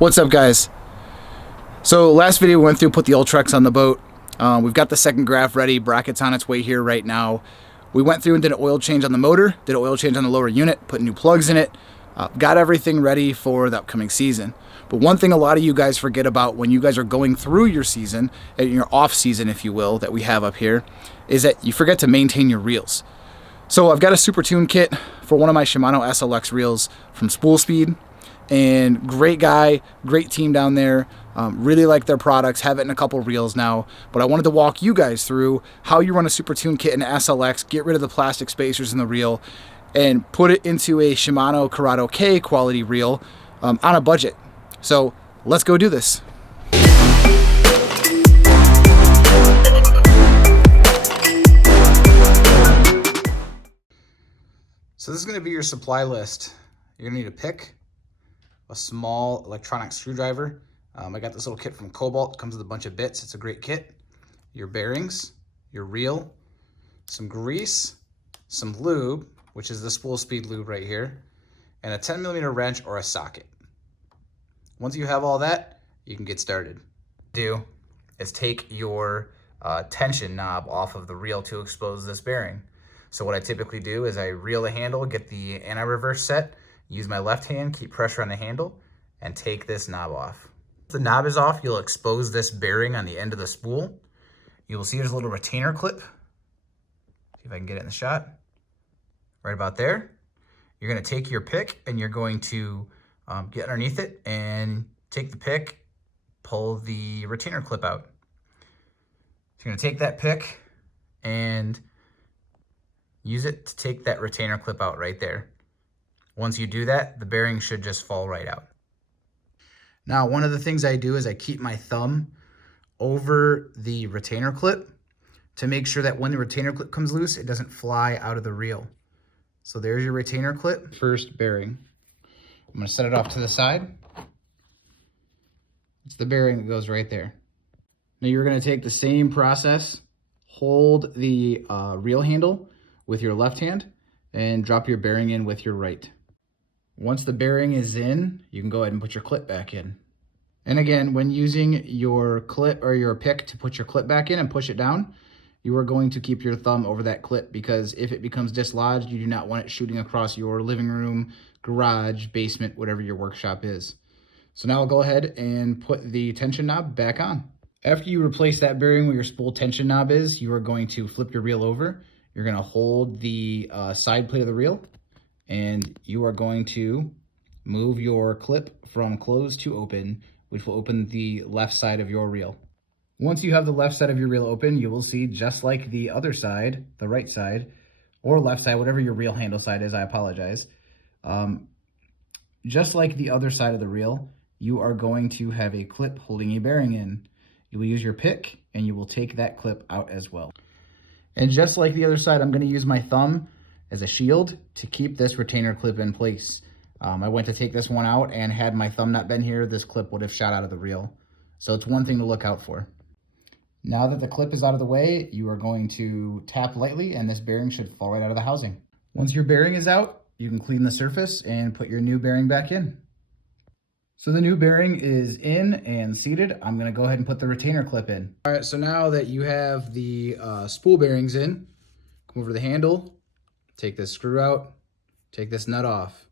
What's up, guys? So last video we went through, put the Ultrex on the boat. We've got the second graph ready, brackets on its way here right now. We went through and did an oil change on the motor, did an oil change on the lower unit, put new plugs in it, got everything ready for the upcoming season. But one thing a lot of you guys forget about when you guys are going through your season, your off season if you will, that we have up here, is that you forget to maintain your reels. So I've got a super tune kit for one of my Shimano SLX reels from Spool Speed. And great guy, great team down there. Really like their products, have it in a couple reels now. But I wanted to walk you guys through how you run a super tune kit in SLX, get rid of the plastic spacers in the reel, and put it into a Shimano Curado K quality reel on a budget. So let's go do this. So this is going to be your supply list. You're going to need a pick, a small electronic screwdriver. I got this little kit from Cobalt. It comes with a bunch of bits. It's a great kit. Your bearings, your reel, some grease, some lube, which is the Spool Speed lube right here, and a 10mm wrench or a socket. Once you have all that, you can get started. Do is take your tension knob off of the reel to expose this bearing. So what I typically do is I reel the handle, get the anti-reverse set, use my left hand, keep pressure on the handle, and take this knob off. If the knob is off, you'll expose this bearing on the end of the spool. You will see there's a little retainer clip. See if I can get it in the shot. Right about there. You're going to take your pick and you're going to get underneath it and take the pick, pull the retainer clip out. So you're going to take that pick and use it to take that retainer clip out right there. Once you do that, the bearing should just fall right out. Now, one of the things I do is I keep my thumb over the retainer clip to make sure that when the retainer clip comes loose, it doesn't fly out of the reel. So there's your retainer clip, first bearing. I'm going to set it off to the side. It's the bearing that goes right there. Now you're going to take the same process, hold the reel handle with your left hand and drop your bearing in with your right. Once the bearing is in, you can go ahead and put your clip back in. And again, when using your clip or your pick to put your clip back in and push it down, you are going to keep your thumb over that clip, because if it becomes dislodged, you do not want it shooting across your living room, garage, basement, whatever your workshop is. So now I'll go ahead and put the tension knob back on. After you replace that bearing where your spool tension knob is, you are going to flip your reel over. You're going to hold the side plate of the reel, and you are going to move your clip from closed to open, which will open the left side of your reel. Once you have the left side of your reel open, you will see, just like the other side, the right side, or left side, whatever your reel handle side is, I apologize. Just like the other side of the reel, you are going to have a clip holding a bearing in. You will use your pick, and you will take that clip out as well. And just like the other side, I'm going to use my thumb as a shield to keep this retainer clip in place. I went to take this one out, and had my thumb not been here, this clip would have shot out of the reel. So it's one thing to look out for. Now that the clip is out of the way, you are going to tap lightly, and this bearing should fall right out of the housing. Once your bearing is out, you can clean the surface and put your new bearing back in. So the new bearing is in and seated. I'm going to go ahead and put the retainer clip in. All right, so now that you have the spool bearings in, come over to the handle, take this screw out, take this nut off.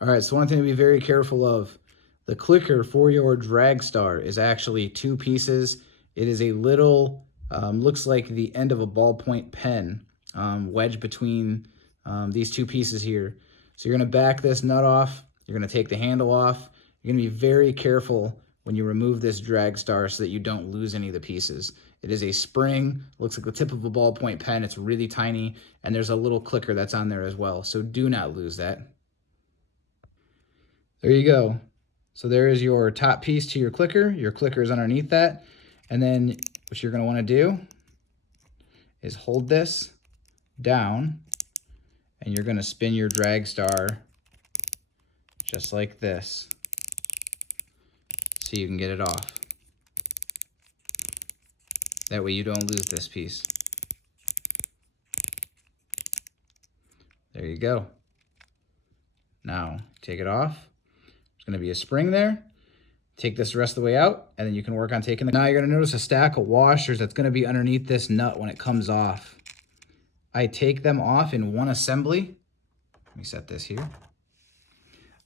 All right, so one thing to be very careful of, the clicker for your drag star is actually two pieces. It is a little, looks like the end of a ballpoint pen, wedged between these two pieces here. So you're going to back this nut off. You're going to take the handle off. You're going to be very careful when you remove this drag star so that you don't lose any of the pieces. It is a spring, looks like the tip of a ballpoint pen. It's really tiny, and there's a little clicker that's on there as well. So do not lose that. There you go. So there is your top piece to your clicker. Your clicker is underneath that. And then what you're going to want to do is hold this down, and you're going to spin your drag star just like this, so you can get it off. That way you don't lose this piece. There you go. Now take it off. There's going to be a spring there. Take this the rest of the way out, and then you can work on taking the... Now you're going to notice a stack of washers that's going to be underneath this nut when it comes off. I take them off in one assembly. Let me set this here.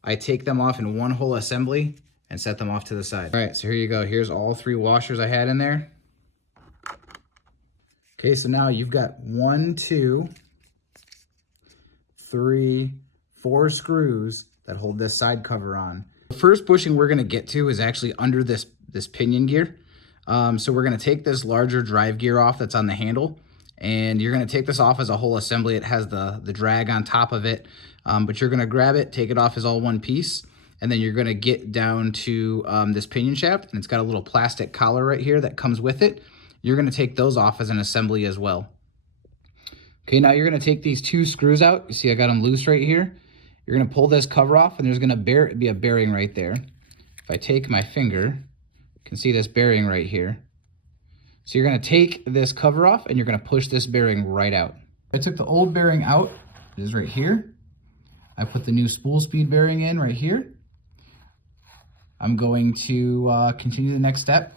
I take them off in one whole assembly and set them off to the side. All right, so here you go. Here's all 3 washers I had in there. Okay, so now you've got 1, 2, 3, 4 screws that hold this side cover on. The first bushing we're gonna get to is actually under this pinion gear. So we're gonna take this larger drive gear off that's on the handle, and you're gonna take this off as a whole assembly. It has the drag on top of it, but you're gonna grab it, take it off as all one piece, and then you're gonna get down to this pinion shaft, and it's got a little plastic collar right here that comes with it. You're gonna take those off as an assembly as well. Okay, now you're gonna take these 2 screws out. You see I got them loose right here. You're gonna pull this cover off, and there's gonna be a bearing right there. If I take my finger, you can see this bearing right here. So you're gonna take this cover off, and you're gonna push this bearing right out. I took the old bearing out, it is right here. I put the new Spool Speed bearing in right here. I'm going to continue the next step.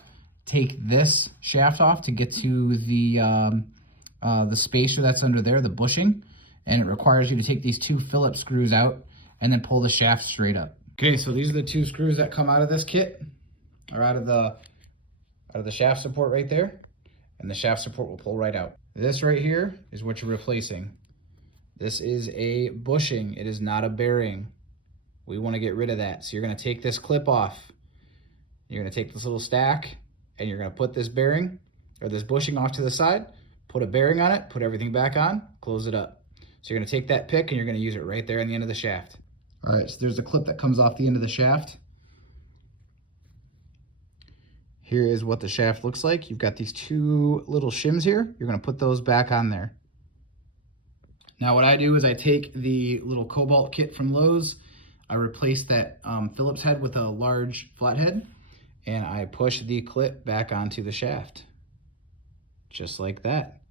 Take this shaft off to get to the spacer that's under there, the bushing, and it requires you to take these 2 Phillips screws out and then pull the shaft straight up. Okay, so these are the 2 screws that come out of this kit, or out of the shaft support right there, and the shaft support will pull right out. This right here is what you're replacing. This is a bushing, it is not a bearing. We want to get rid of that. So you're going to take this clip off. You're going to take this little stack, and you're going to put this bearing or this bushing off to the side, put a bearing on it, put everything back on, close it up. So you're going to take that pick and you're going to use it right there on the end of the shaft. All right, so there's a clip that comes off the end of the shaft. Here is what the shaft looks like. You've got these 2 little shims here. You're going to put those back on there. Now what I do is I take the little Cobalt kit from Lowe's. I replace that Phillips head with a large flathead, and I push the clip back onto the shaft. Just like that.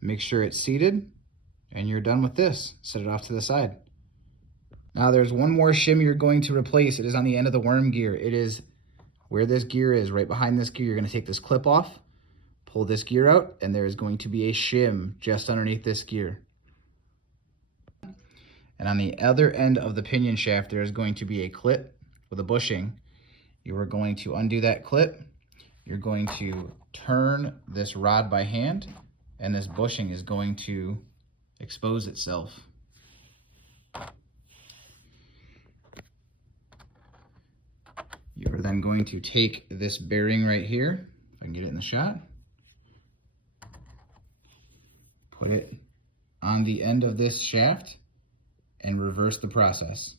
Make sure it's seated, and you're done with this. Set it off to the side. Now there's one more shim you're going to replace. It is on the end of the worm gear. It is where this gear is, right behind this gear. You're going to take this clip off, pull this gear out, and there is going to be a shim just underneath this gear. And on the other end of the pinion shaft, there is going to be a clip with a bushing. You are going to undo that clip. You're going to turn this rod by hand, and this bushing is going to expose itself. You're then going to take this bearing right here, if I can get it in the shot, put it on the end of this shaft, and reverse the process.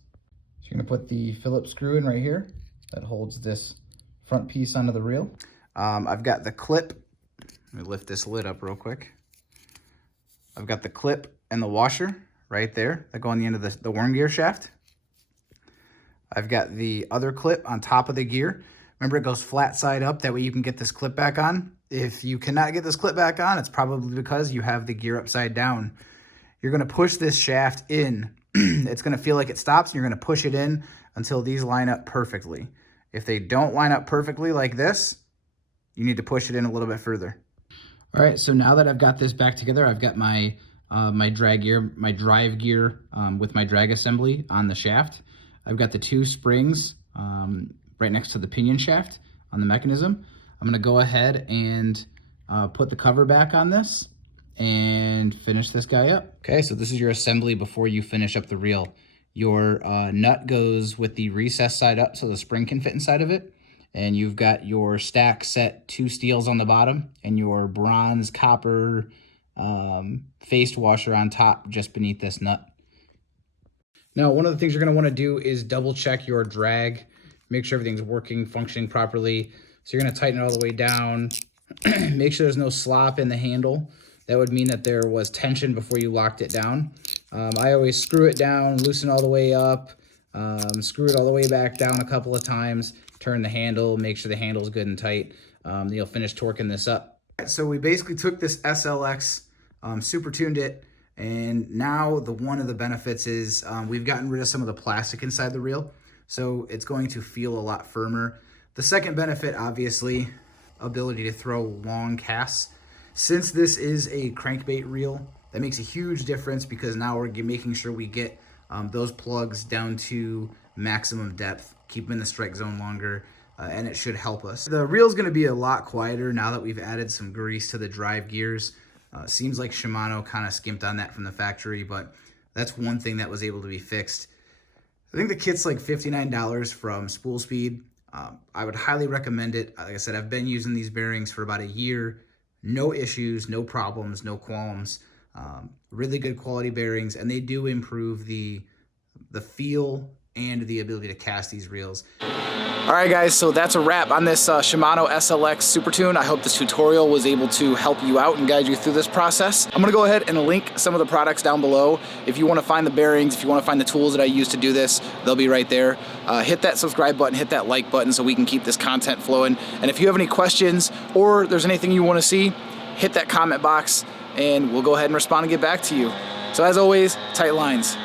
So you're gonna put the Phillips screw in right here that holds this front piece onto the reel. I've got the clip. Let me lift this lid up real quick. I've got the clip and the washer right there that go on the end of the worm gear shaft. I've got the other clip on top of the gear. Remember, it goes flat side up. That way you can get this clip back on. If you cannot get this clip back on, it's probably because you have the gear upside down. You're going to push this shaft in. It's going to feel like it stops, and you're going to push it in until these line up perfectly. If they don't line up perfectly like this, you need to push it in a little bit further. All right, so now that I've got this back together, I've got my my drive gear with my drag assembly on the shaft. I've got the 2 springs right next to the pinion shaft on the mechanism. I'm gonna go ahead and put the cover back on this and finish this guy up. Okay, so this is your assembly before you finish up the reel. Your nut goes with the recessed side up so the spring can fit inside of it. And you've got your stack set 2 steels on the bottom and your bronze copper faced washer on top just beneath this nut. Now, one of the things you're going to want to do is double check your drag, make sure everything's working, functioning properly. So you're going to tighten it all the way down, make sure there's no slop in the handle. That would mean that there was tension before you locked it down. I always screw it down, loosen all the way up, screw it all the way back down a couple of times, turn the handle, make sure the handle is good and tight. Then you'll finish torquing this up. So we basically took this SLX, super tuned it, and now one of the benefits is we've gotten rid of some of the plastic inside the reel. so it's going to feel a lot firmer. The second benefit, obviously, ability to throw long casts. Since this is a crankbait reel, that makes a huge difference because now we're making sure we get those plugs down to maximum depth, keep them in the strike zone longer, and it should help us. The reel's going to be a lot quieter now that we've added some grease to the drive gears. Seems like Shimano kind of skimped on that from the factory, but that's one thing that was able to be fixed. I think the kit's like $59 from Spool Speed. I would highly recommend it. Like I said, I've been using these bearings for about a year. No issues, no problems, no qualms. Really good quality bearings, and they do improve the feel and the ability to cast these reels. All right, guys, so that's a wrap on this Shimano SLX Super Tune. I hope this tutorial was able to help you out and guide you through this process. I'm gonna go ahead and link some of the products down below. If you wanna find the bearings, if you wanna find the tools that I use to do this, they'll be right there. Hit that subscribe button, hit that like button so we can keep this content flowing. And if you have any questions or there's anything you wanna see, hit that comment box and we'll go ahead and respond and get back to you. So as always, tight lines.